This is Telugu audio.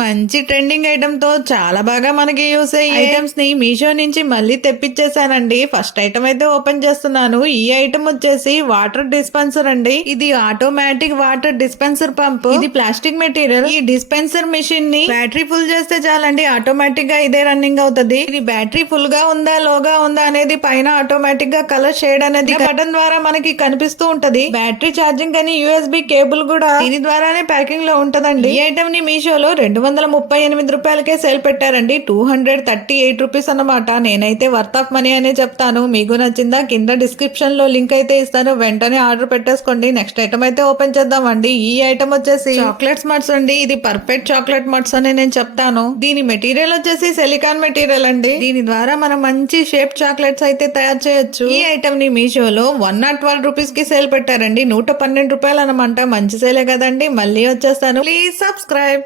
మంచి ట్రెండింగ్ ఐటమ్ తో చాలా బాగా మనకి యూస్ అయ్యే ఐటమ్స్ ని మీషో నుంచి మళ్ళీ తెప్పించేసానండి. ఫస్ట్ ఐటమ్ అయితే ఓపెన్ చేస్తున్నాను. ఈ ఐటమ్ వచ్చేసి వాటర్ డిస్పెన్సర్ అండి. ఇది ఆటోమేటిక్ వాటర్ డిస్పెన్సర్ పంప్. ఇది ప్లాస్టిక్ మెటీరియల్. ఈ డిస్పెన్సర్ మిషన్ ని బ్యాటరీ ఫుల్ చేస్తే చాలండి, ఆటోమేటిక్ గా ఇదే రన్నింగ్ అవుతుంది. ఇది బ్యాటరీ ఫుల్ గా ఉందా లోగా ఉందా అనేది పైన ఆటోమేటిక్ గా కలర్ షేడ్ అనేది బటన్ ద్వారా మనకి కనిపిస్తూ ఉంటది. బ్యాటరీ ఛార్జింగ్ అని యూఎస్బి కేబుల్ కూడా దీని ద్వారానే ప్యాకింగ్ లో ఉంటదండి. ఈ ఐటమ్ ని మీషోలో 238 రూపాయలకే సేల్ పెట్టారండి. 238 రూపీస్ అన్నమాట. నేనైతే వర్త్ ఆఫ్ మనీ అనే చెప్తాను. మీకు నచ్చిందా? కింద డిస్క్రిప్షన్ లో లింక్ అయితే ఇస్తాను, వెంటనే ఆర్డర్ పెట్టేసుకోండి. నెక్స్ట్ ఐటమ్ అయితే ఓపెన్ చేద్దామండి. ఈ ఐటమ్ వచ్చేసి చాక్లెట్స్ మట్స్ అండి. ఇది పర్ఫెక్ట్ చాక్లెట్ మట్స్ అని నేను చెప్తాను. దీని మెటీరియల్ వచ్చేసి సిలికాన్ మెటీరియల్ అండి. దీని ద్వారా మనం మంచి షేప్ చాక్లెట్స్ అయితే తయారు చేయొచ్చు. ఈ ఐటమ్ ని మీషోలో 112 రూపీస్ కి సేల్ పెట్టారండి. 112 రూపాయలు అనమాట. మంచి సేలే కదండి. మళ్ళీ వచ్చేస్తాను. Please subscribe.